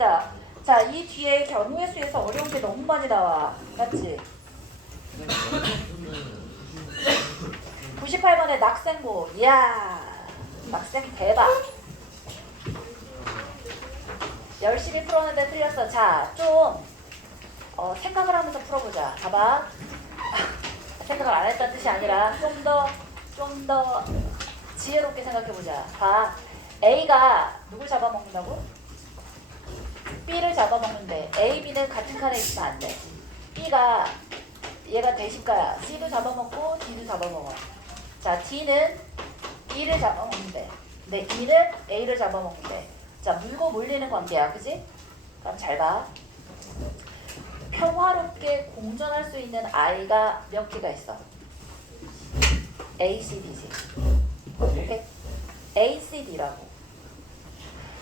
봅시다. 자, 이 뒤에 경우의 수에서 어려운 게 너무 많이 나와. 맞지? 98번에 낙생모. 이야, 낙생 대박. 열심히 풀었는데 틀렸어. 자, 좀 생각을 하면서 풀어보자. 봐봐. 생각을 안 했다는 뜻이 아니라 좀 더 지혜롭게 생각해보자. 봐. A가 누굴 잡아먹는다고? B를 잡아먹는데 A, B는 같은 칸에 있으면 안 돼. B가 얘가 대신가야. C도 잡아먹고 D도 잡아먹어. 자, D는 E를 잡아먹는데 근데 E는 A를 잡아먹는데 자, 물고 물리는 관계야. 그지? 그럼 잘 봐. 평화롭게 공존할 수 있는 아이가 몇 개가 있어? A, C, D지. 오케이? A, C, D라고.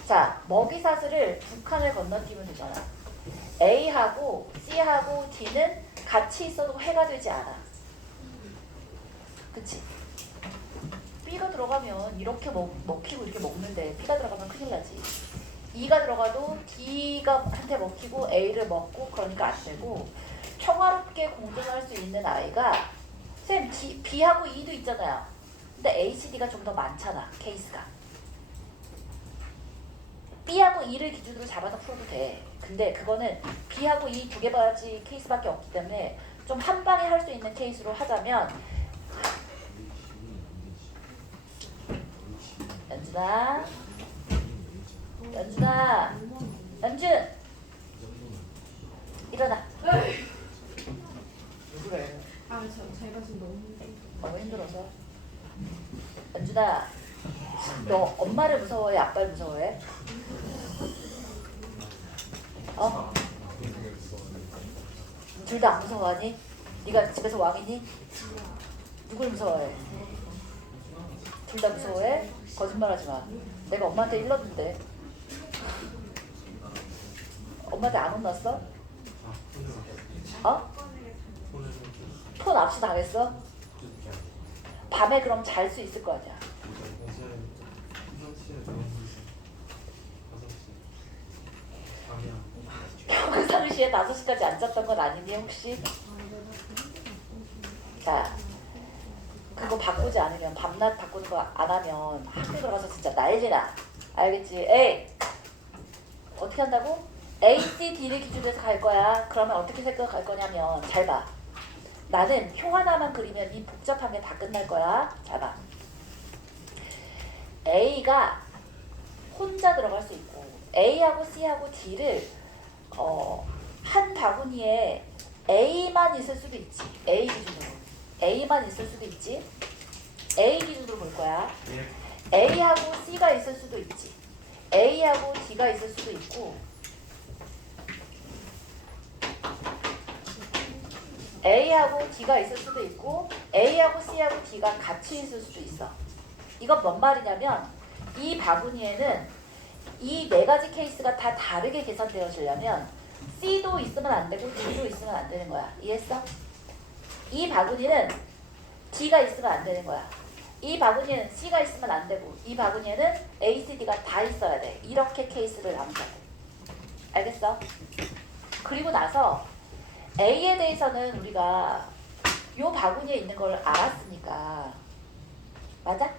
자, 먹이사슬을 두 칸을 건너뛰면 되잖아. A하고 C하고 D는 같이 있어도 해가 되지 않아. 그치? B가 들어가면 이렇게 먹히고 이렇게 먹는데 B가 들어가면 큰일 나지. E가 들어가도 D가 한테 먹히고 A를 먹고 그러니까 안 되고 평화롭게 공존할 수 있는 아이가 쌤 B하고 E도 있잖아요. 근데 A, C, D가 좀 더 많잖아. 케이스가. B하고 E를 기준으로 잡아서 풀어도 돼. 근데 그거는 B하고 E 두 개까지 케이스밖에 없기 때문에 좀 한 방에 할 수 있는 케이스로 하자면 연준아 연준 일어나. 왜 그래? 제가 지금 너무 너무 힘들어서. 연준아, 너 엄마를 무서워해? 아빠를 무서워해? 어? 둘 다 안 무서워하니? 네가 집에서 왕이니? 누굴 무서워해? 둘 다 무서워해? 거짓말하지 마. 내가 엄마한테 일렀는데. 엄마한테 안 혼났어? 어? 폰 압수 당했어? 밤에 그럼 잘 수 있을 거 아니야? 평상시에 5시까지 안 잤던 건 아니니 혹시? 자, 그거 바꾸지 않으면 밤낮 바꾸는 거 안 하면 학교 들어가서 진짜 난리나. 알겠지? 에이! 어떻게 한다고? A, C, D를 기준으로 해서 갈 거야. 그러면 어떻게 생각할 거냐면 잘 봐. 나는 표 하나만 그리면 이 복잡한 게 다 끝날 거야. 잘 봐. A가 혼자 들어갈 수 있고 A하고 C하고 D를 한 바구니에 A만 있을 수도 있지. A 기준으로. A만 있을 수도 있지. A 기준으로 볼 거야. A하고 C가 있을 수도 있지. A하고 D가 있을 수도 있고 A하고 D가 있을 수도 있고 A하고 C하고 D가 같이 있을 수도 있어. 이건 뭔 말이냐면 이 바구니에는 이 네 가지 케이스가 다 다르게 계산되어지려면 C도 있으면 안 되고 D도 있으면 안 되는 거야. 이해했어? 이 바구니는 D가 있으면 안 되는 거야. 이 바구니에는 C가 있으면 안 되고 이 바구니에는 A, C, D가 다 있어야 돼. 이렇게 케이스를 나눈다. 알겠어? 그리고 나서 A에 대해서는 우리가 요 바구니에 있는 걸 알았으니까 맞아?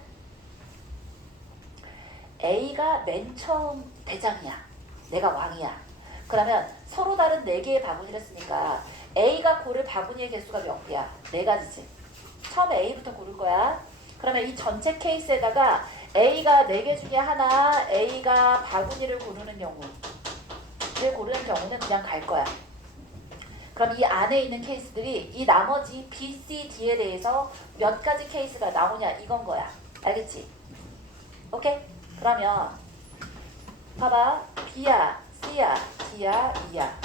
A가 맨 처음 대장이야. 내가 왕이야. 그러면 서로 다른 4개의 바구니를 쓰니까 A가 고를 바구니의 개수가 몇 개야? 4가지지. 처음에 A부터 고를 거야. 그러면 이 전체 케이스에다가 A가 4개 중에 하나 A가 바구니를 고르는 경우는 그냥 갈 거야. 그럼 이 안에 있는 케이스들이 이 나머지 B, C, D에 대해서 몇 가지 케이스가 나오냐 이건 거야. 알겠지? 오케이? 그러면 봐봐. B야, C야, D야, E야.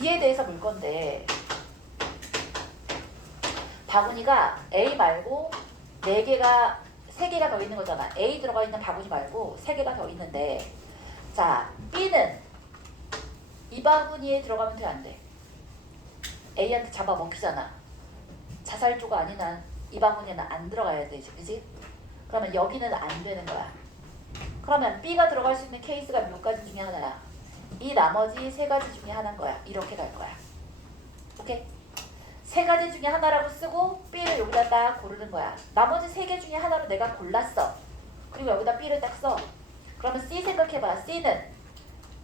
B에 대해서 물 건데 바구니가 A 말고 3개가 더 있는 거잖아. A 들어가 있는 바구니 말고 3개가 더 있는데 자, B는 이 바구니에 들어가면 돼, 안 돼? A한테 잡아먹히잖아. 자살조가 아닌 한 이 바구니에는 안 들어가야 되지, 그지? 그러면 여기는 안 되는 거야. 그러면 B가 들어갈 수 있는 케이스가 몇 가지 중에 하나야? 이 나머지 세 가지 중에 하나인 거야. 이렇게 갈 거야. 오케이? 세 가지 중에 하나라고 쓰고 B를 여기다 딱 고르는 거야. 나머지 세 개 중에 하나로 내가 골랐어. 그리고 여기다 B를 딱 써. 그러면 C 생각해봐. C는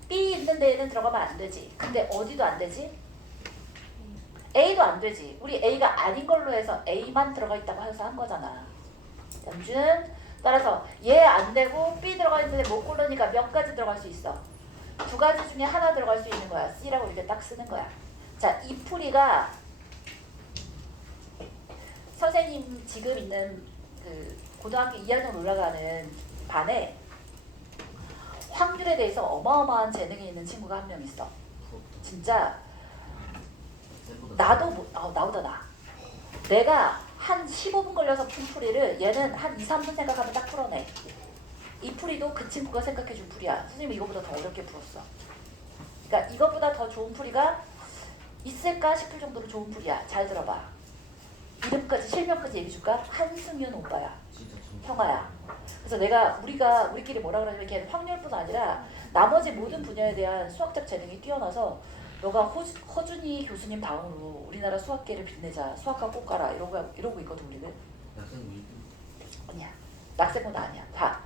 B 있는 데에는 들어가면 안 되지. 근데 어디도 안 되지? A도 안 되지. 우리 A가 아닌 걸로 해서 A만 들어가 있다고 해서 한 거잖아. 연준. 따라서 얘 안 되고 B 들어가 있는데 못 고르니까 몇 가지 들어갈 수 있어? 두 가지 중에 하나 들어갈 수 있는 거야. C라고 이렇게 딱 쓰는 거야. 자, 이 풀이가 선생님 지금 있는 그 고등학교 2학년 올라가는 반에 확률에 대해서 어마어마한 재능이 있는 친구가 한 명 있어. 진짜 나도 나보다 나. 내가 한 15분 걸려서 푼 풀이를 얘는 한 2, 3분 생각하면 딱 풀어내. 이 풀이도 그 친구가 생각해준 풀이야. 선생님 이거보다 더 어렵게 풀었어. 그러니까 이거보다 더 좋은 풀이가 있을까 싶을 정도로 좋은 풀이야. 잘 들어봐. 이름까지 실명까지 얘기해줄까? 한승윤 오빠야. 형아야. 그래서 내가 우리끼리 뭐라 그러냐면 걔는 확률뿐 아니라 나머지 모든 분야에 대한 수학적 재능이 뛰어나서 너가 허준이 교수님 다음으로 우리나라 수학계를 빛내자. 수학과 꼭 가라. 이러고 있거든 우리는. 아니야. 낙생보다 아니야. 봐.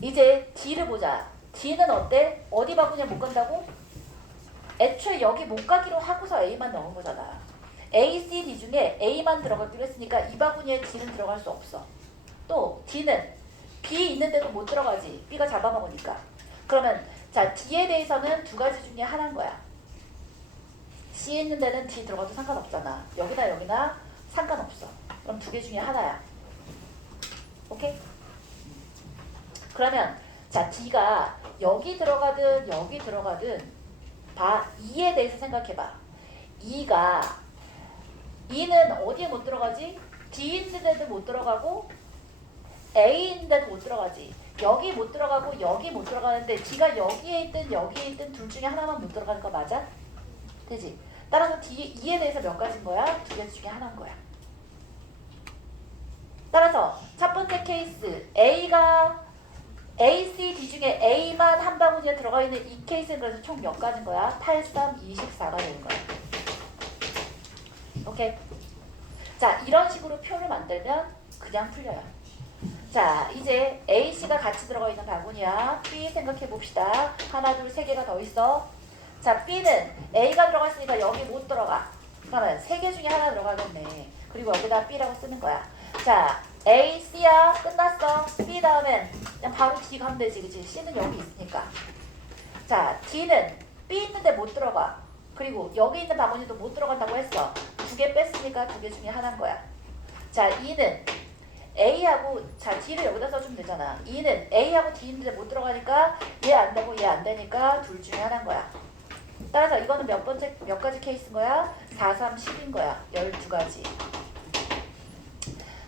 이제 D를 보자. D는 어때? 어디 바구니에 못 간다고? 애초에 여기 못 가기로 하고서 A만 넣은 거잖아. A, C, D 중에 A만 들어가기로 했으니까 이 바구니에 D는 들어갈 수 없어. 또 D는 B 있는데도 못 들어가지. B가 잡아먹으니까. 그러면 자 D에 대해서는 두 가지 중에 하나인 거야. C 있는 데는 D 들어가도 상관없잖아. 여기나 상관없어. 그럼 두 개 중에 하나야. 오케이? 그러면 자 D가 여기 들어가든 여기 들어가든 봐. E에 대해서 생각해봐. E는 어디에 못 들어가지? D 있는 데도 못 들어가고 A 있는 데도 못 들어가지. 여기 못 들어가고 여기 못 들어가는데 D가 여기에 있든 둘 중에 하나만 못 들어가는 거 맞아? 되지? 따라서 E에 대해서 몇 가지인 거야? 두 개 중에 하나인 거야. 따라서 첫 번째 케이스 A, C, D 중에 A만 한 바구니에 들어가 있는 이 케이스는 그래서 총 몇 가지인 거야? 8, 3, 24가 되는 거야. 오케이? 자, 이런 식으로 표를 만들면 그냥 풀려요. 자, 이제 A, C가 같이 들어가 있는 바구니야. B 생각해 봅시다. 하나, 둘, 세 개가 더 있어. 자, B는 A가 들어갔으니까 여기 못 들어가. 그러면 세 개 중에 하나 들어가겠네. 그리고 여기다 B라고 쓰는 거야. 자, A, C야. 끝났어. B 다음엔 그냥 바로 D 가면 되지. 그치? C는 여기 있으니까. 자, D는 B 있는데 못 들어가. 그리고 여기 있는 바구니도 못 들어간다고 했어. 두 개 뺐으니까 두 개 중에 하나인 거야. 자, E는 A하고 자 D를 여기다 써주면 되잖아. E는 A하고 D 있는데 못 들어가니까 얘 안 되고 얘 안 되니까 둘 중에 하나인 거야. 따라서 이거는 몇 가지 케이스인 거야? 4, 3, 10인 거야. 12가지.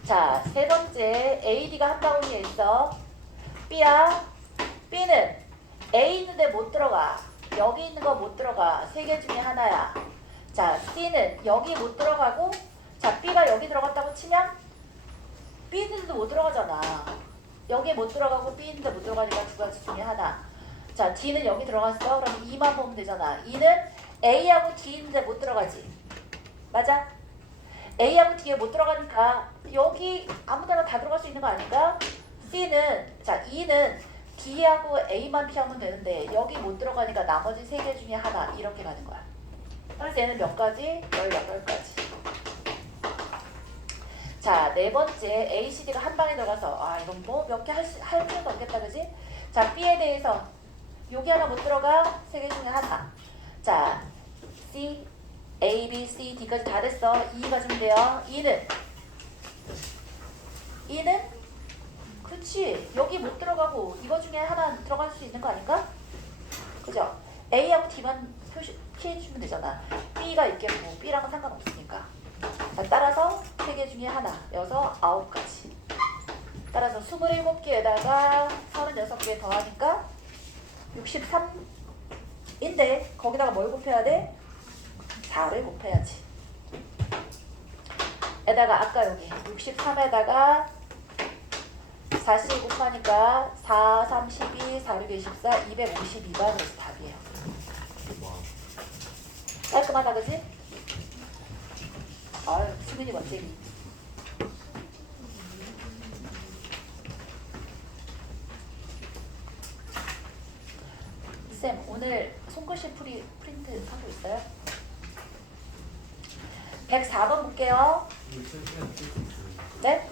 자, 세 번째 A, D가 한 바구니에 있어. B야. B는 A 있는데 못 들어가. 여기 있는 거 못 들어가. 세 개 중에 하나야. 자, C는 여기 못 들어가고 자, B가 여기 들어갔다고 치면 B 있는데도 못 들어가잖아. 여기에 못 들어가고 B 있는데 못 들어가니까 두 가지 중에 하나. 자, D는 여기 들어갔어. 그럼 2만 보면 되잖아. 2는 A하고 D 있는데 못 들어가지. 맞아? A하고 D에 못 들어가니까 여기 아무 데나 다 들어갈 수 있는 거 아닌가? 자, E는 D하고 A만 피하면 되는데 여기 못 들어가니까 나머지 세 개 중에 하나 이렇게 가는 거야. 그래서 얘는 몇 가지? 18가지. 자, 네 번째 A, C, D가 한 방에 들어가서 이건 뭐 몇 개 할 필요도 없겠다, 그지? 자, B에 대해서 여기 하나 못 들어가. 세 개 중에 하나. 자, C, A, B, C, D까지 다 됐어. E 가주면 돼요. E는 그렇지. 여기 못 들어가고 이거 중에 하나 들어갈 수 있는 거 아닌가? 그죠? A하고 D만 표시해주면 되잖아. B가 있겠고 B랑은 상관없으니까. 자, 따라서 세 개 중에 하나. 여서 9가지. 따라서 27개에다가 36개 더하니까 63인데 거기다가 뭘 곱해야 돼? 4를 곱해야지. 에다가 아까 여기 63에다가 40 곱하니까 4, 3, 12, 4, 6, 24, 252가 그래서 답이에요. 깔끔하다 그지? 아유 수민이 멋쟁이. 쌤 오늘 손글씨 프린트 하고 있어요? 104번 볼게요. 네?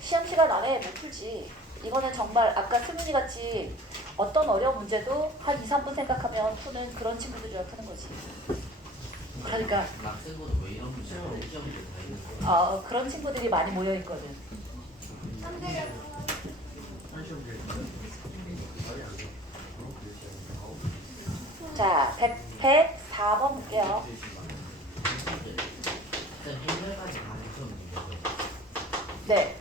시험 시간 안에 못 풀지. 이거는 정말 아까 수민이 같이 어떤 어려운 문제도 한 2, 3분 생각하면 푸는 그런 친구들이라 푸는 거지. 그러니까 낙생보다 왜 이런 문제가 시험이 다 있는 거야? 그런 친구들이 많이 모여 있거든. 자, 104번 볼게요. 일단 해결까지 가는 시험이에요. 네.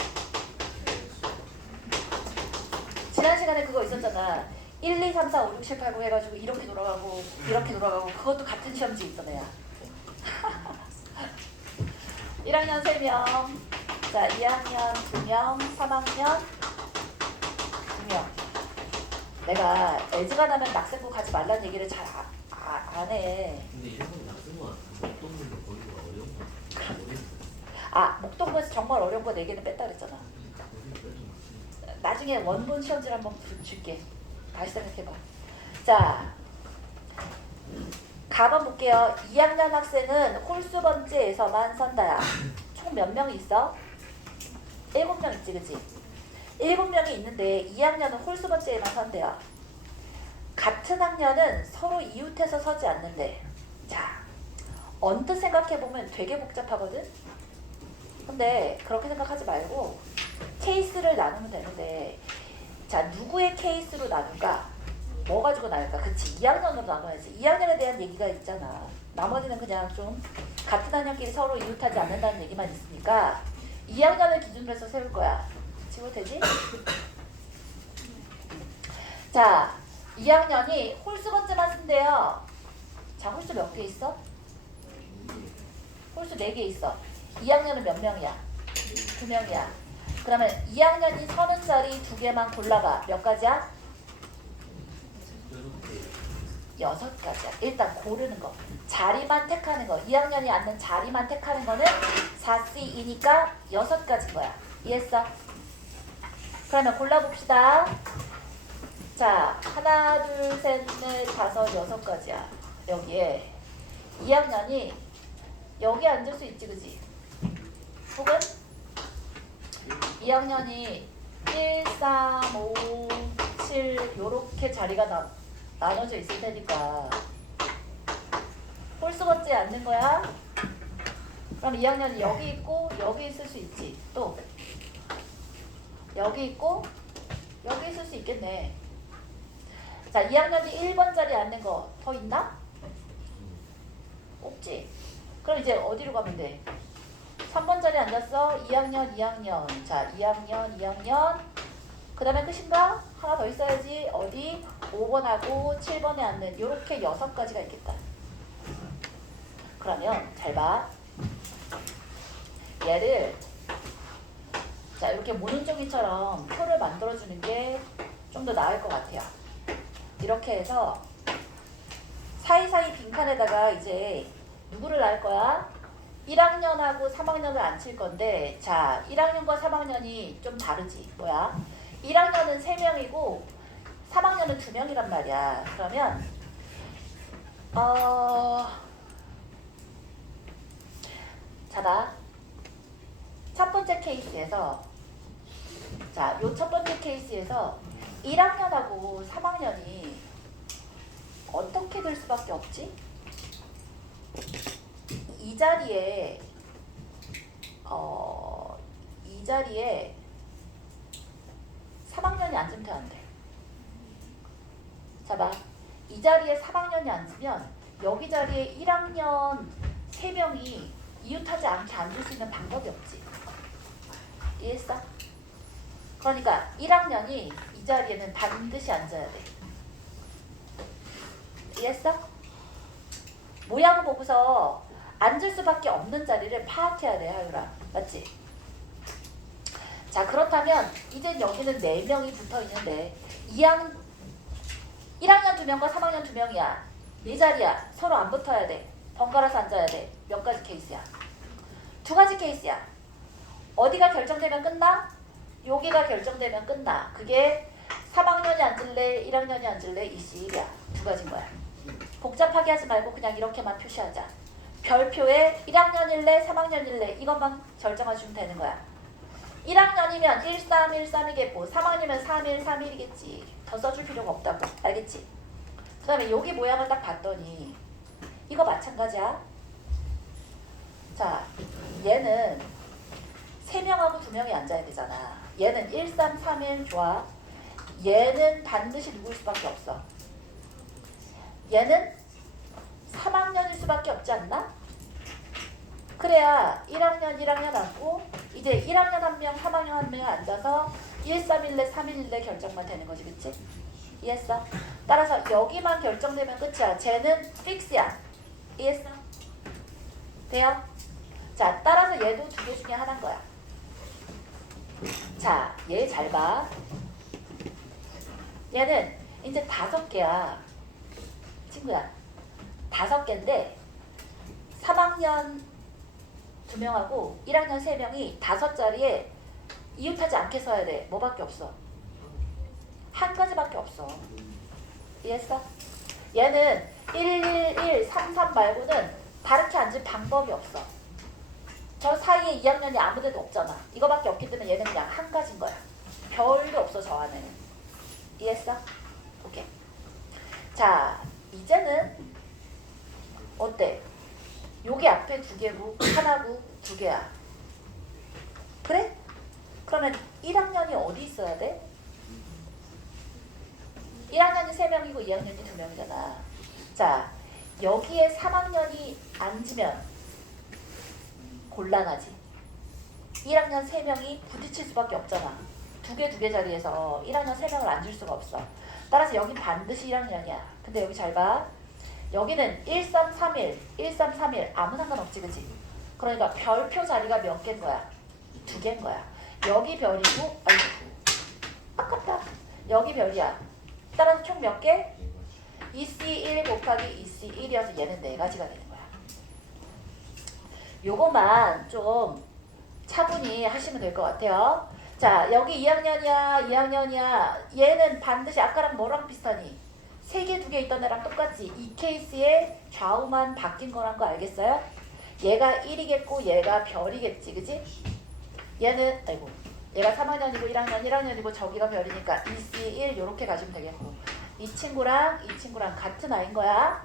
지난 시간에 그거 있었잖아. 1, 2, 3, 4, 5, 6, 7, 8, 9 해가지고 이렇게 돌아가고 이렇게 돌아가고 그것도 같은 시험지 있던 애야. 1학년 3명, 자 2학년 2명, 3학년 2명. 내가 애즈가 나면 낙생부 가지 말라는 얘기를 잘 안 해. 근데 이런 건 낙생보다 어떤 문제 거기가 어려운 거 같아. 아 목동부에서 정말 어려운 거 4개는 뺐다 그랬잖아. 나중에 원본 시험지를 한번 줄게. 다시 생각해봐. 자, 가번 볼게요. 2학년 학생은 홀수 번째에서만 선다야. 총 몇 명이 있어? 7명 있지, 그치? 7명이 있는데 2학년은 홀수 번째에만 선대요. 같은 학년은 서로 이웃해서 서지 않는데. 자, 언뜻 생각해보면 되게 복잡하거든? 근데 그렇게 생각하지 말고 케이스를 나누면 되는데, 자 누구의 케이스로 나눌까? 뭐 가지고 나눌까? 그치 2학년으로 나눠야지. 2학년에 대한 얘기가 있잖아. 나머지는 그냥 좀 같은 학년끼리 서로 이웃하지 않는다는 얘기만 있으니까 2학년을 기준으로 해서 세울 거야. 지금 되지? 자 2학년이 홀수 번째만 쓴대요. 자 홀수 몇 개 있어? 홀수 4개 있어. 2학년은 몇 명이야? 2명이야. 그러면 2학년이 30자리 2개만 골라봐. 몇 가지야? 6가지야. 일단 고르는 거. 자리만 택하는 거. 2학년이 앉는 자리만 택하는 거는 4C2니까 6가지인 거야. 이해했어? 그러면 골라봅시다. 자, 하나, 둘, 셋, 넷, 다섯, 6가지야. 여기에 2학년이 여기 앉을 수 있지, 그지? 혹은 2학년이 1, 3, 5, 7 요렇게 자리가 나눠져 있을 테니까 홀수 번째에 앉는 거야. 그럼 2학년이 여기 있고 여기 있을 수 있지. 또 여기 있고 여기 있을 수 있겠네. 자 2학년이 1번 자리에 앉는 거 더 있나? 없지. 그럼 이제 어디로 가면 돼? 3번 자리에 앉았어. 2학년, 2학년. 자, 2학년. 그 다음에 끝인가? 하나 더 있어야지. 어디? 5번하고 7번에 앉는 요렇게 6가지가 있겠다. 그러면 잘 봐. 얘를 자 이렇게 모눈종이처럼 표를 만들어주는 게 좀 더 나을 것 같아요. 이렇게 해서 사이사이 빈칸에다가 이제 누구를 놔을 거야? 1학년하고 3학년을 앉힐 건데, 자 1학년과 3학년이 좀 다르지. 뭐야? 1학년은 3명이고 3학년은 2명이란 말이야. 그러면 자 봐. 첫 번째 케이스에서 자, 요 첫 번째 케이스에서 1학년하고 3학년이 어떻게 될 수밖에 없지? 이 자리에 이 자리에 3학년이 앉으면 돼, 안 돼? 자 봐. 이 자리에 3학년이 앉으면 여기 자리에 1학년 3명이 이웃하지 않게 앉을 수 있는 방법이 없지. 이해했어? 그러니까 1학년이 이 자리에는 반드시 앉아야 돼. 이해했어? 모양을 보고서 앉을 수밖에 없는 자리를 파악해야 돼, 하유라. 맞지? 자, 그렇다면 이젠 여기는 4명이 붙어 있는데 1학년 2명과 3학년 2명이야. 네 자리야. 서로 안 붙어야 돼. 번갈아서 앉아야 돼. 몇 가지 케이스야? 두 가지 케이스야. 어디가 결정되면 끝나? 여기가 결정되면 끝나. 그게 3학년이 앉을래? 1학년이 앉을래? EC1이야. 두 가지인 거야. 복잡하게 하지 말고 그냥 이렇게만 표시하자. 별표에 1학년일래? 3학년일래? 이것만 결정해주면 되는 거야. 1학년이면 1313이겠고 3학년이면 3131이겠지. 더 써줄 필요가 없다고. 알겠지? 그 다음에 여기 모양을 딱 봤더니 이거 마찬가지야. 자, 얘는 3명하고 2명이 앉아야 되잖아. 얘는 1331 좋아. 얘는 반드시 누구일 수밖에 없어. 얘는 3학년일 수밖에 없지 않나? 그래야 1학년 앉고 이제 1학년 1명, 3학년 1명 앉아서 1314, 311 결정만 되는 거지. 그치? 이해했어? 따라서 여기만 결정되면 끝이야. 쟤는 픽스야. 이해했어? 돼요? 자, 따라서 얘도 두 개 중에 하나인 거야. 자, 얘 잘 봐. 얘는 이제 5개야. 친구야. 5개인데 3학년 2명하고 1학년 3명이 5자리에 이웃하지 않게 써야 돼. 뭐밖에 없어? 한 가지밖에 없어. 이해했어? 얘는 111, 33 말고는 다르게 앉을 방법이 없어. 저 사이에 2학년이 아무데도 없잖아. 이거밖에 없기 때문에 얘는 그냥 한 가지인 거야. 별도 없어 저 안에는. 이해했어? 오케이. 자, 이제는 어때? 여기 앞에 2개고 하나고 2개야. 그래? 그러면 1학년이 어디 있어야 돼? 1학년이 3명이고 2학년이 2명이잖아. 자, 여기에 3학년이 앉으면 곤란하지. 1학년 3명이 부딪힐 수밖에 없잖아. 2개 자리에서 1학년 3명을 앉을 수가 없어. 따라서 여긴 반드시 1학년이야. 근데 여기 잘 봐. 여기는 1331, 1331 아무 상관없지, 그치? 그러니까 별표 자리가 몇 개인 거야? 2개인 거야. 여기 별이고, 아이고, 아깝다. 여기 별이야. 따라서 총 몇 개? EC1 곱하기 EC1이어서 얘는 4가지가 되는 거야. 요것만 좀 차분히 하시면 될 것 같아요. 자, 여기 2학년이야. 얘는 반드시 아까랑 뭐랑 비슷하니? 3개, 2개 있던 애랑 똑같지. 이 케이스에 좌우만 바뀐 거란 거 알겠어요? 얘가 1이겠고 얘가 별이겠지, 그지? 얘는 아이고, 얘가 3학년이고 1학년이고 저기가 별이니까 EC1 요렇게 가시면 되겠고, 이 친구랑 같은 아이인 거야.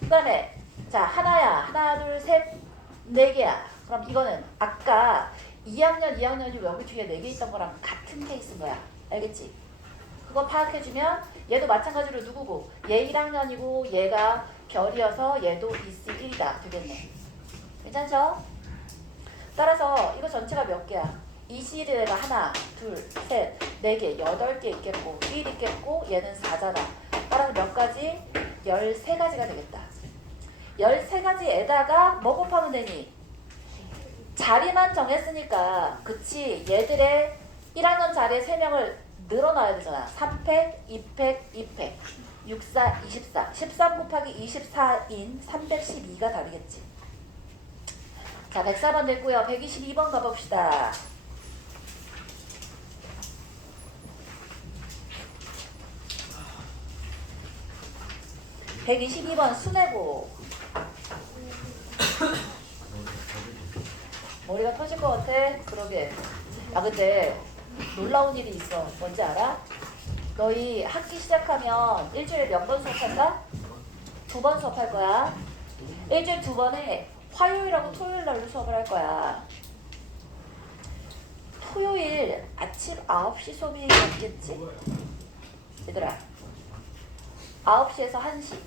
그 다음에 자, 하나 둘 셋 4개야. 그럼 이거는 아까 2학년이고 여기 뒤에 4개 있던 거랑 같은 케이스인 거야. 알겠지? 그거 파악해주면 얘도 마찬가지로 누구고, 얘 1학년이고 얘가 별이어서 얘도 EC1이다 되겠네. 괜찮죠? 따라서 이거 전체가 몇 개야? EC1이 하나, 둘, 셋, 4개, 8개 있겠고 1 있겠고 얘는 4잖아. 따라서 몇 가지? 13가지가 되겠다. 13가지에다가 뭐 곱하면 되니? 자리만 정했으니까, 그치? 얘들의 1학년 자리에 3명을 늘어놔야 되잖아. 3팩, 2팩, 2팩, 6, 4, 24. 13 곱하기 24인 312가 다르겠지. 자, 104번 됐고요. 122번 가봅시다. 122번 수뇌고. 머리가 터질 것 같아? 그러게. 아, 근데 놀라운 일이 있어. 뭔지 알아? 너희 학기 시작하면 일주일에 몇 번 수업한다? 2번 수업할 거야. 일주일 2번에 화요일하고 토요일 날로 수업을 할 거야. 토요일 아침 9시 수업이 있겠지? 얘들아, 9시에서 1시.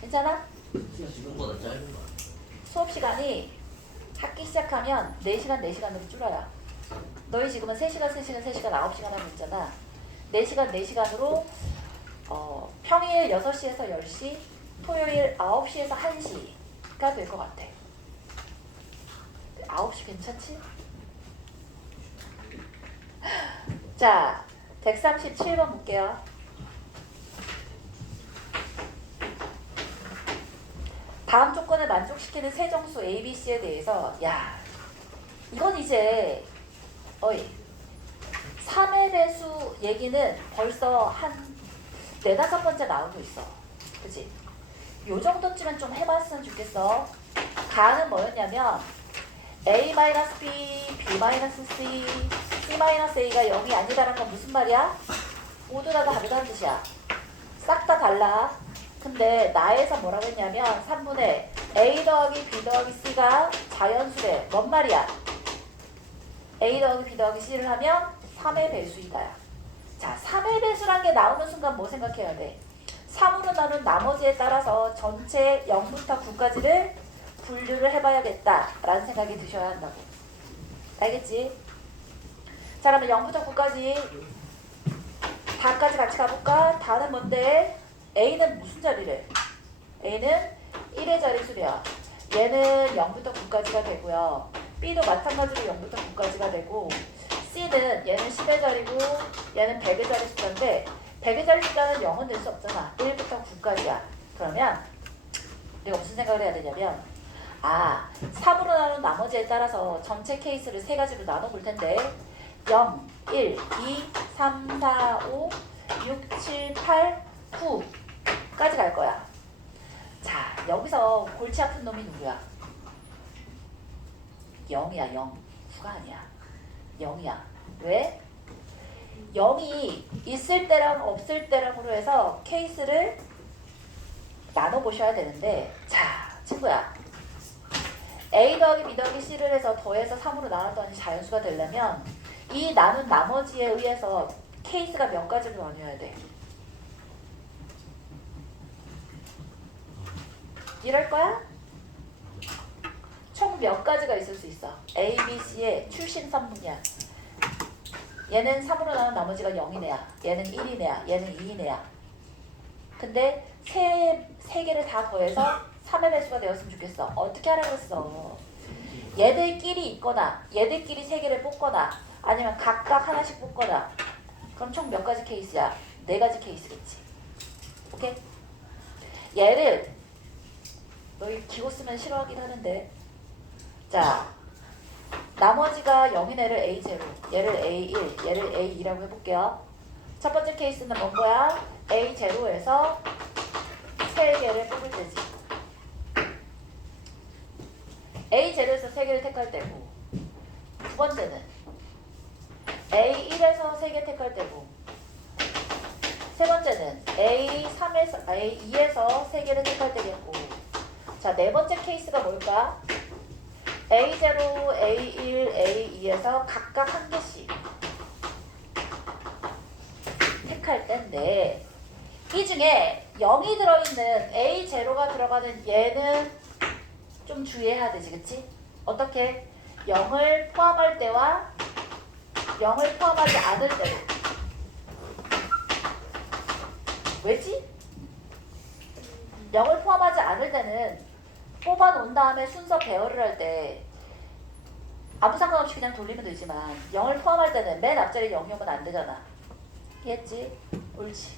괜찮아? 지금보다 짧은 거 아니야? 수업 시간이 학기 시작하면 4시간 4시간으로 줄어요. 너희 지금은 3시간 9시간 하고 있잖아. 4시간 4시간으로 평일 6시에서 10시, 토요일 9시에서 1시가 될 것 같아. 9시 괜찮지? 자, 137번 볼게요. 다음 조건을 만족시키는 세정수 A, B, C에 대해서 야 이건 이제 어이 3의 배수 얘기는 벌써 한 4-5번째 나오고 있어. 그치? 요 정도쯤은 좀 해봤으면 좋겠어. 가는 뭐였냐면 A-B, B-C, C-A가 0이 아니다라는 건 무슨 말이야? 모두 다 다르다는 뜻이야. 싹 다 달라. 근데 나에서 뭐라고 했냐면 3분의 A 더하기 B 더하기 C가 자연수래. 뭔 말이야? A 더하기 B 더하기 C를 하면 3의 배수이다야. 자, 3의 배수란 게 나오는 순간 뭐 생각해야 돼? 3으로 나눈 나머지에 따라서 전체 0부터 9까지를 분류를 해봐야겠다라는 생각이 드셔야 한다고. 알겠지? 자, 그러면 0부터 9까지 다까지 같이 가볼까? 다는 뭔데? A는 무슨 자리래? A는 1의 자리수야. 얘는 0부터 9까지가 되고요. B도 마찬가지로 0부터 9까지가 되고 C는 얘는 10의 자리고 얘는 100의 자리 숫자인데 100의 자리 숫자는 0은 될 수 없잖아. 1부터 9까지야. 그러면 내가 무슨 생각을 해야 되냐면 3으로 나눈 나머지에 따라서 전체 케이스를 3가지로 나눠볼 텐데 0, 1, 2, 3, 4, 5, 6, 7, 8, 9까지 갈 거야. 자, 여기서 골치 아픈 놈이 누구야? 0이야, 0. 9가 아니야. 0이야. 왜? 0이 있을 때랑 없을 때랑으로 해서 케이스를 나눠보셔야 되는데 자, 친구야. A 더하기 B 더하기 C를 해서 더해서 3으로 나눴더니 자연수가 되려면 이 나눈 나머지에 의해서 케이스가 몇 가지로 나뉘어야 돼? 이럴 거야? 총 몇 가지가 있을 수 있어? A, B, C의 출신 선분이야. 얘는 3으로 나눈 나머지가 0이네야. 얘는 1이네야. 얘는 2이네야. 근데 세 개를 다 더해서 3의 배수가 되었으면 좋겠어. 어떻게 하라고 했어? 얘들끼리 있거나 얘들끼리 3개를 뽑거나 아니면 각각 하나씩 뽑거나 그럼 총 몇 가지 케이스야? 4가지 케이스겠지. 오케이? 얘를 너희 기호 쓰면 싫어하긴 하는데 자 나머지가 0인 애를 A0, 얘를 A1, 얘를 A2라고 해볼게요. 첫 번째 케이스는 뭔 거야? A0에서 3개를 뽑을 때지. A0에서 3개를 택할 때고 두 번째는 A1에서 3개 택할 때고 세 번째는 A2에서 3개를 택할 때겠고 자, 네 번째 케이스가 뭘까? A0, A1, A2에서 각각 한 개씩 택할 때인데 이 중에 0이 들어있는 A0가 들어가는 얘는 좀 주의해야 되지, 그치? 어떻게? 0을 포함할 때와 0을 포함하지 않을 때로. 왜지? 0을 포함하지 않을 때는 뽑아놓은 다음에 순서 배열을 할 때 아무 상관없이 그냥 돌리면 되지만 0을 포함할 때는 맨 앞자리 0이 오면 안 되잖아. 이해했지? 옳지.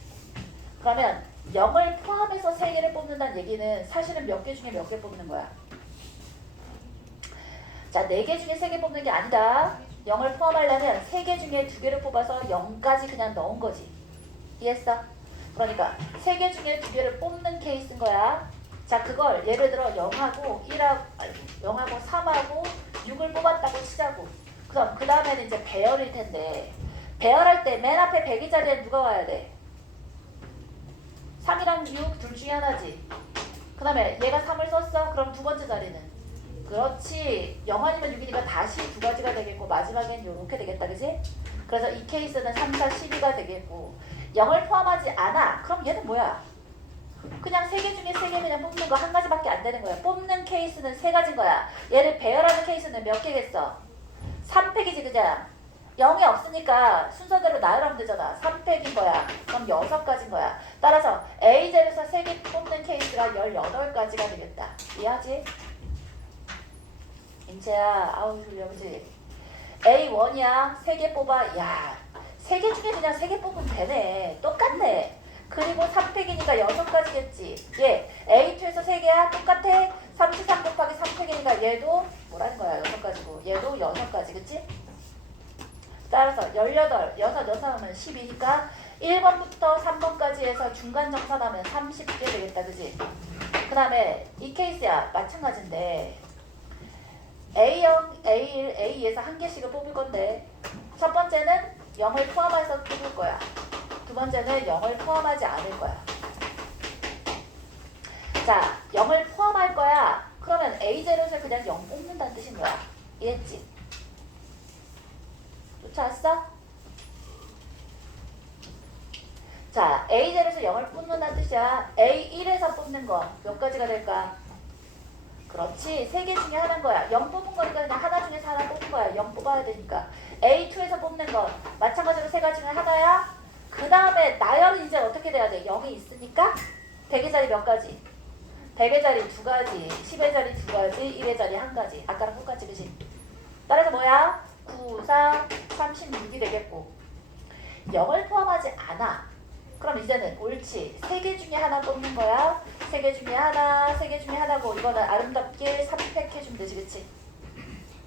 그러면 0을 포함해서 3개를 뽑는다는 얘기는 사실은 몇 개 중에 몇 개 뽑는 거야? 자, 4개 중에 3개 뽑는 게 아니다. 0을 포함하려면 3개 중에 2개를 뽑아서 0까지 그냥 넣은 거지. 이해했어? 그러니까 3개 중에 2개를 뽑는 케이스인 거야. 자, 그걸 예를 들어 0하고 0하고 3하고 6을 뽑았다고 치자고. 그럼 그 다음에는 이제 배열일 텐데 배열할 때 맨 앞에 100의 자리에 누가 와야 돼? 3이랑 6 둘 중에 하나지. 그 다음에 얘가 3을 썼어? 그럼 두 번째 자리는? 그렇지. 0 아니면 6이니까 다시 2가지가 되겠고 마지막엔 이렇게 되겠다. 그지? 그래서 이 케이스는 3, 4, 12가 되겠고 0을 포함하지 않아. 그럼 얘는 뭐야? 그냥 3개 중에 3개 그냥 뽑는 거 한 가지밖에 안 되는 거야. 뽑는 케이스는 3가지인 거야. 얘를 배열하는 케이스는 몇 개겠어? 3팩이지 그냥. 0이 없으니까 순서대로 나열하면 되잖아. 3팩인 거야. 그럼 6가지인 거야. 따라서 A0에서 3개 뽑는 케이스가 18가지가 되겠다. 이해하지? 임채야, 아우 졸려, 그지? A1이야. 3개 뽑아. 야, 3개 중에 그냥 3개 뽑으면 되네. 똑같네. 그리고 3팩이니까 6가지겠지. 예, A2에서 3개야? 똑같아? 33 곱하기 3팩이니까 얘도 뭐라는 거야? 6가지고 얘도 6가지 그치? 따라서 18, 6 하면 12니까 1번부터 3번까지 해서 중간 정산하면 30개 되겠다 그치? 그 다음에 이 케이스야 마찬가지인데 A0, A1, A2에서 한 개씩을 뽑을 건데 첫 번째는 0을 포함해서 뽑을 거야. 두 번째는 0을 포함하지 않을 거야. 자, 0을 포함할 거야. 그러면 A0에서 그냥 0 뽑는다는 뜻인 거야. 이해했지? 쫓아왔어? 자, A0에서 0을 뽑는다는 뜻이야. A1에서 뽑는 거 몇 가지가 될까? 그렇지. 3개 중에 하나인 거야. 0 뽑은 거니까 그냥 하나 중에서 하나 뽑은 거야. 0 뽑아야 되니까. A2에서 뽑는 거 마찬가지로 3가지 중에 하나야. 그 다음에 나열은 이제 어떻게 돼야 돼? 0이 있으니까 100의 자리 몇 가지? 100의 자리 2가지, 10의 자리 2가지, 1의 자리 1가지. 아까랑 똑같지 그치? 따라서 뭐야? 9, 4, 36이 되겠고 0을 포함하지 않아. 그럼 이제는 옳지. 3개 중에 하나 뽑는 거야. 3개 중에 하나, 3개 중에 하나고 이거는 아름답게 3팩 해주면 되지 그치?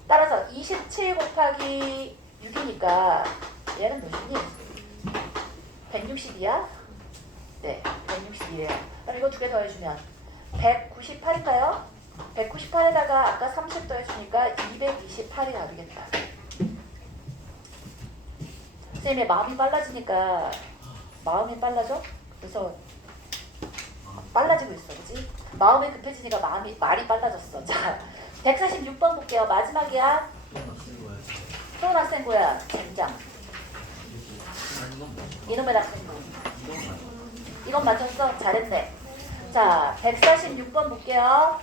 따라서 27 곱하기 6이니까 얘는 몇이니? 162야? 네, 162예요. 그럼 이거 2개 더해주면 198인가요? 198에다가 아까 30 더해주니까 228이 나오겠다. 선생님의 마음이 빨라지니까 마음이 빨라져? 그래서 빨라지고 있어, 그치? 마음이 급해지니까 말이 빨라졌어. 자, 146번 볼게요. 마지막이야. 또 학생부야. 젠장. 이놈의 학생부. 이건 맞췄어? 잘했네. 자, 146번 볼게요.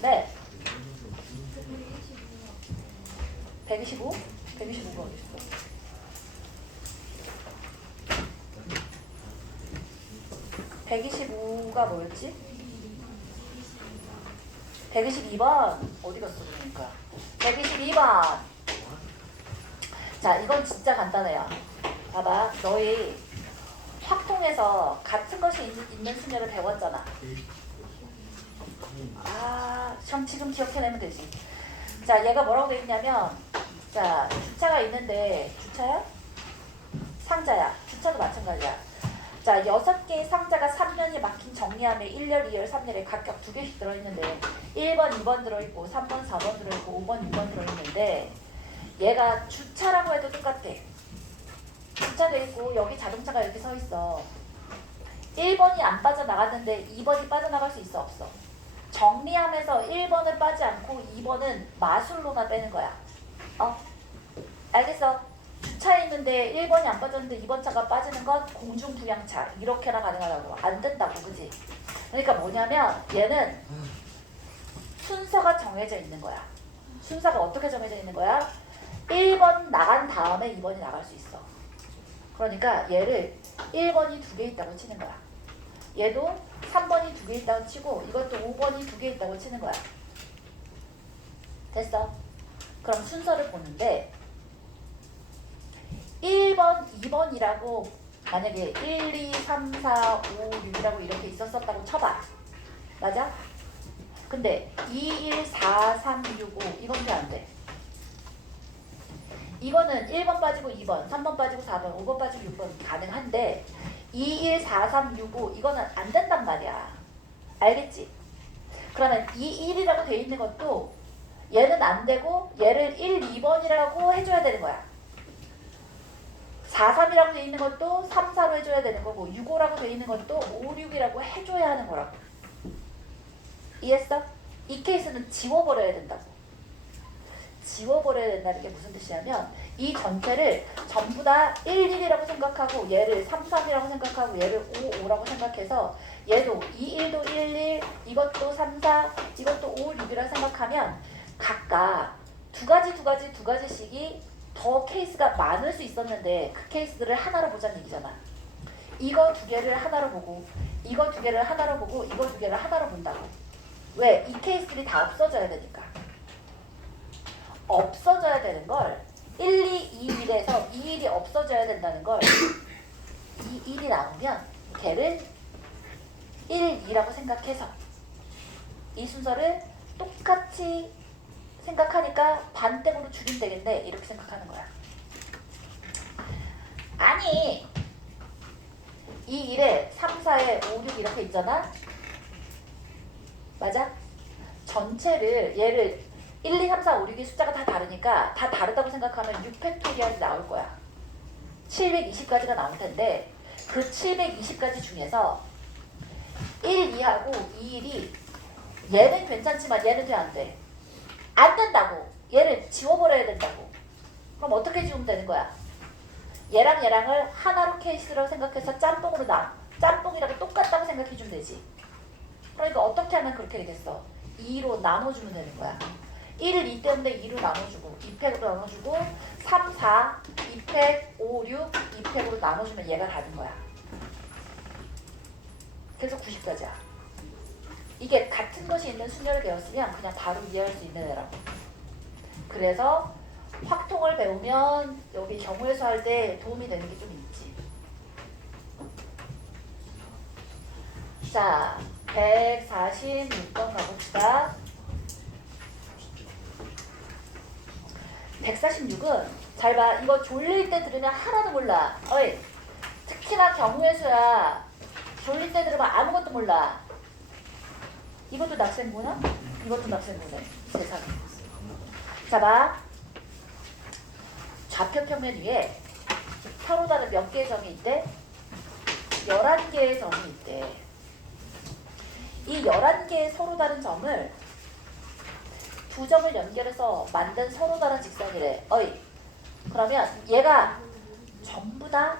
네. 125? 125가 어디 있어? 125가 뭐였지? 122번 어디 갔어 그러니까 122번. 자, 이건 진짜 간단해요. 봐봐, 너희 확통에서 같은 것이 있는 순열을 배웠잖아. 아, 지금 기억해내면 되지. 자, 얘가 뭐라고 되어 있냐면, 자, 주차가 있는데, 주차야? 상자야. 주차도 마찬가지야. 자, 6개의 상자가 3면이 막힌 정리함에 1열, 2열, 3열에 각각 2개씩 들어있는데 1번, 2번 들어있고 3번, 4번 들어있고 5번, 6번 들어있는데 얘가 주차라고 해도 똑같아. 주차돼 있고 여기 자동차가 이렇게 서 있어. 1번이 안 빠져나갔는데 2번이 빠져나갈 수 있어 없어? 정리함에서 1번을 빠지 않고 2번은 마술로만 빼는 거야. 알겠어? 주차에 있는데 1번이 안 빠졌는데 2번 차가 빠지는 건 공중부양차 이렇게나 가능하다고. 안 된다고, 그지? 그러니까 뭐냐면 얘는 순서가 정해져 있는 거야. 순서가 어떻게 정해져 있는 거야? 1번 나간 다음에 2번이 나갈 수 있어. 그러니까 얘를 1번이 2개 있다고 치는 거야. 얘도 3번이 2개 있다고 치고 이것도 5번이 2개 있다고 치는 거야. 됐어? 그럼 순서를 보는데 1번, 2번이라고 만약에 1, 2, 3, 4, 5, 6이라고 이렇게 있었다고 쳐봐. 맞아? 근데 2, 1, 4, 3, 6, 5 이건 왜 안 돼? 이거는 1번 빠지고 2번, 3번 빠지고 4번, 5번 빠지고 6번 가능한데 2, 1, 4, 3, 6, 5 이거는 안 된단 말이야. 알겠지? 그러면 2, 1이라고 돼 있는 것도 얘는 안 되고 얘를 1, 2번이라고 해줘야 되는 거야. 4, 3이라고 돼 있는 것도 3, 4로 해줘야 되는 거고 6, 5라고 돼 있는 것도 5, 6이라고 해줘야 하는 거라고. 이해했어? 이 케이스는 지워버려야 된다고. 지워버려야 된다는 게 무슨 뜻이냐면 이 전체를 전부 다 1, 1이라고 생각하고 얘를 3, 3이라고 생각하고 얘를 5, 5라고 생각해서 얘도 2, 1도 1, 1 이것도 3, 4 이것도 5, 6이라고 생각하면 각각 두 가지씩이 더 케이스가 많을 수 있었는데 그 케이스들을 하나로 보자는 얘기잖아. 이거 2개를 하나로 보고 이거 2개를 하나로 보고 이거 2개를 하나로 본다고. 왜? 이 케이스들이 다 없어져야 되니까. 없어져야 되는 걸 1, 2, 2, 1에서 2, 1이 없어져야 된다는 걸 2, 1이 나오면 걔를 1, 2라고 생각해서 이 순서를 똑같이 생각하니까 반대으로 줄이면 되겠네 이렇게 생각하는 거야. 아니 이 1에 3, 4에 5, 6 이렇게 있잖아. 맞아? 전체를 얘를 1, 2, 3, 4, 5, 6의 숫자가 다 다르니까 다 다르다고 생각하면 6팩토리얼이 나올 거야. 720까지가 나올 텐데 그 720까지 중에서 1, 2하고 2, 1이 얘는 괜찮지만 얘는 돼 안 돼? 안 된다고. 얘를 지워버려야 된다고. 그럼 어떻게 지우면 되는 거야? 얘랑 얘랑을 하나로 케이스라고 생각해서 짬뽕이라고 똑같다고 생각해주면 되지. 그러니까 어떻게 하면 그렇게 되겠어? 2로 나눠주면 되는 거야. 1, 2 때문에 2로 나눠주고 2팩으로 나눠주고 3, 4, 2팩, 5, 6, 2팩으로 나눠주면 얘가 다른 거야. 그래서 90까지야. 이게 같은 것이 있는 순열을 배웠으면 그냥 바로 이해할 수 있는 애라고. 그래서 확통을 배우면 여기 경우에서 할 때 도움이 되는 게 좀 있지. 자, 146번 가봅시다. 146은 잘 봐. 이거 졸릴 때 들으면 하나도 몰라. 어이, 특히나 경우의 수야. 졸릴 때 들으면 아무것도 몰라. 이것도 낙생구나? 이것도 낙생구네. 세상에. 자, 봐. 좌표 평면 위에 서로 다른 몇 개의 점이 있대? 11개의 점이 있대. 이 11개의 서로 다른 점을 두 점을 연결해서 만든 서로 다른 직선이래. 어이. 그러면 얘가 전부 다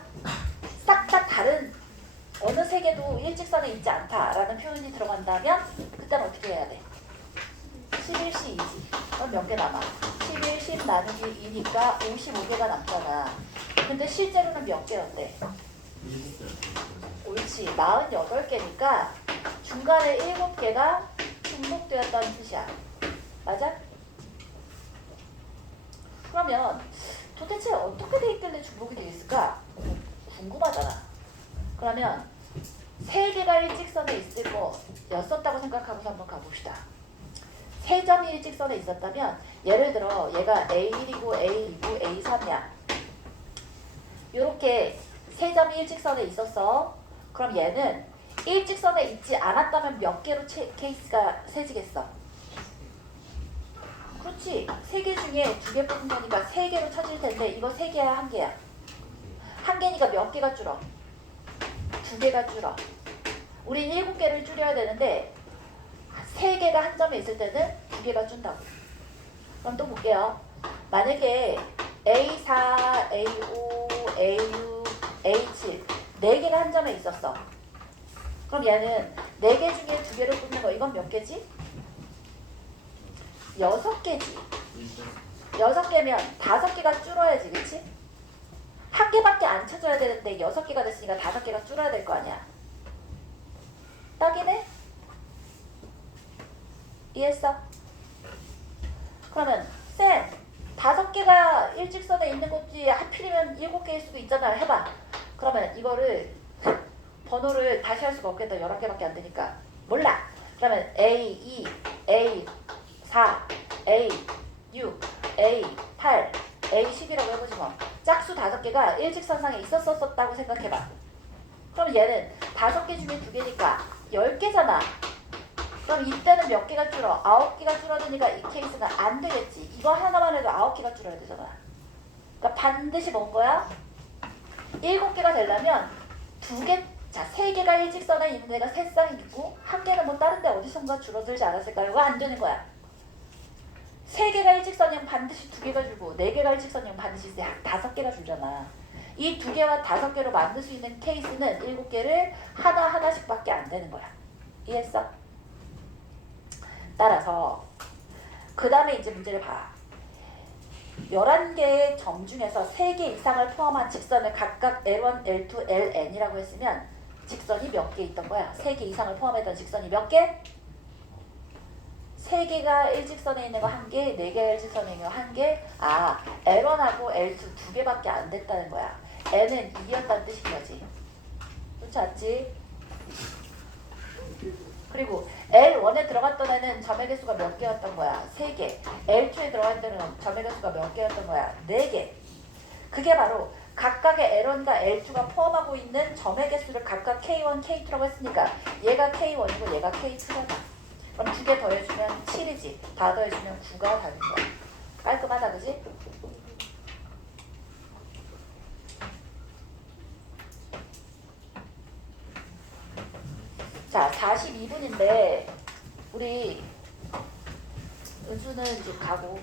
싹 다 다른 어느 세 개도 일직선에 있지 않다라는 표현이 들어간다면 그때는 어떻게 해야 돼? 11C 2지. 그럼 몇 개 남아? 11, 10 나누기 2니까 55개가 남잖아. 근데 실제로는 몇 개였대? 옳지. 48개니까 중간에 7개가 중복되었다는 뜻이야. 맞아? 그러면 도대체 어떻게 돼 있길래 중복이 되어 있을까? 궁금하잖아. 그러면 3개가 일직선에 있을 거였었다고 생각하고서 한번 가봅시다. 3점이 일직선에 있었다면 예를 들어 얘가 A1이고 A2이고 A3이야. 이렇게 3점이 일직선에 있었어. 그럼 얘는 일직선에 있지 않았다면 몇 개로 케이스가 세지겠어? 그렇지. 3개 중에 2개 뽑은 거니까 3개로 쳐질 텐데 이거 3개야 1개야? 1개니까 몇 개가 줄어? 2개가 줄어. 우린 7개를 줄여야 되는데 3개가 한 점에 있을 때는 2개가 준다고. 그럼 또 볼게요. 만약에 A4, A5, A6, A7 4개가 한 점에 있었어. 그럼 얘는 4개 중에 2개를 뽑는 거 이건 몇 개지? 6개지. 6개면 5개가 줄어야지, 그치? 1개밖에 안 쳐줘야 되는데 6개가 됐으니까 5개가 줄어야 될 거 아니야. 딱이네? 이해했어? 그러면 쌤 5개가 일직선에 있는 거지 하필이면 7개일 수도 있잖아. 해봐. 그러면 이거를 번호를 다시 할 수가 없겠다. 11개밖에 안 되니까. 몰라. 그러면 A2, A4, A6, A8, A10이라고 해보지 뭐. 짝수 5개가 일직선상에 있었었다고 생각해봐. 그럼 얘는 5개 중에 2개니까 10개잖아. 그럼 이때는 몇 개가 줄어? 9개가 줄어드니까 이 케이스는 안 되겠지. 이거 하나만 해도 9개가 줄어야 되잖아. 그러니까 반드시 뭔 거야? 7개가 되려면 2개, 자 3개가 일직선에 있는 애가 3쌍이 있고 1개는 뭐 다른 데 어디선가 줄어들지 않았을까요? 이거 안 되는 거야. 3개가 일직선이면 반드시 2개가 줄고 4개가 일직선이면 반드시 5개가 줄잖아. 이 2개와 5개로 만들 수 있는 케이스는 7개를 하나씩 밖에 안 되는 거야. 이해했어? 따라서 그 다음에 이제 문제를 봐. 11개의 점 중에서 3개 이상을 포함한 직선을 각각 L1, L2, Ln이라고 했으면 직선이 몇 개 있던 거야? 3개 이상을 포함했던 직선이 몇 개? 3개가 일직선에 있는 거 1개, 4개가 일직선에 있는 거 1개. 아, L1하고 L2 2개밖에 안 됐다는 거야. N은 2였다는 뜻인 거지. 그렇지 않지? 그리고 L1에 들어갔던 전에는 점의 개수가 몇 개였던 거야? 3개. L2에 들어갈 때는 점의 개수가 몇 개였던 거야? 4개. 그게 바로 각각의 L1과 L2가 포함하고 있는 점의 개수를 각각 K1, K2라고 했으니까 얘가 K1이고 얘가 K2잖아. 그럼 2개 더해주면 7이지. 다 더해주면 9가 답인 거야. 깔끔하다, 그지? 자, 42분인데 우리 은수는 이제 가고